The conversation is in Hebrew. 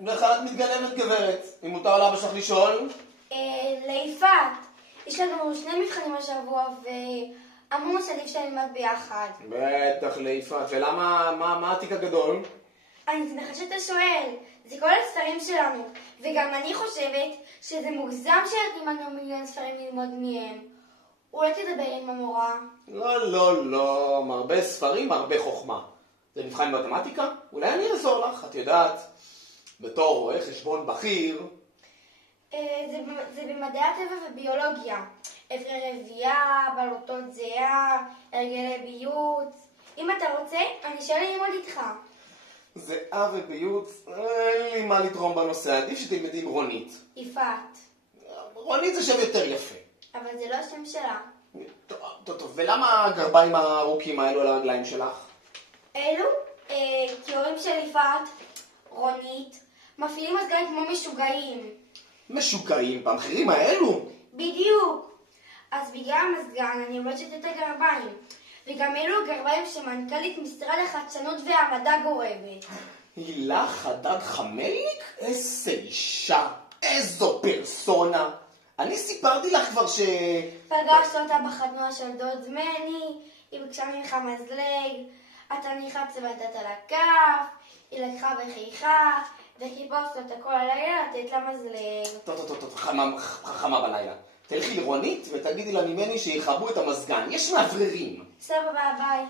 לאיך את מתגנבת גברת? אם מותר לאבא שלך לשאול? ליפעת. יש לנו 2 מבחנים השבוע ואמרו שעדיף שנלמד ביחד. בטח ליפעת. ולמה, מה התיק הגדול? אני שמחה שאתה שואל. זה כל הספרים שלנו. וגם אני חושבת שזה מוגזם שנותנים לנו 1,000,000 ספרים ללמוד מהם. אולי תדבר עם המורה? לא. הרבה ספרים, הרבה חוכמה. זה מבחן מתמטיקה? אולי אני אעזור לך, את יודעת. בתור רואה חשבון בכיר. זה במדעי הטבע וביולוגיה. אברי רבייה, בלוטות זהה, הרגלי ביוץ. אם אתה רוצה, אני אשאר ללמוד איתך. זהה וביוץ, אין לי מה לתרום בנושא. עדיף שתלמדי עם רונית. יפעת. רונית זה שם יותר יפה. אבל זה לא השם שלה. טוב, ולמה הגרביים הארוכים האלו על הרגליים שלך? אלו? כי הורים של יפעת, רונית, מפעילים מזגנים כמו משוגעים. משוגעים, במחירים האלו? בדיוק. אז בגלל המזגן אני לובשת את הגרביים. וגם אלו הגרביים שמנכ"לית משרד החדשנות והמדע גורבת. הילה חדד חמליק? איזה אישה, איזו פרסונה. אני סיפרתי לך כבר פגשת אותה בחתונה של דוד מני, היא ביקשה ממך מזלג, אתה ניחצת ונתת על הכף, היא לקחה וחייכה, וחיפשת אותה כל הלילה לתת לה מזלג. טוב, חכמה בלילה. תלכי לרונית ותגידי לה ממני שיחבו את המזגן, יש מאווררים. סבבה, ביי.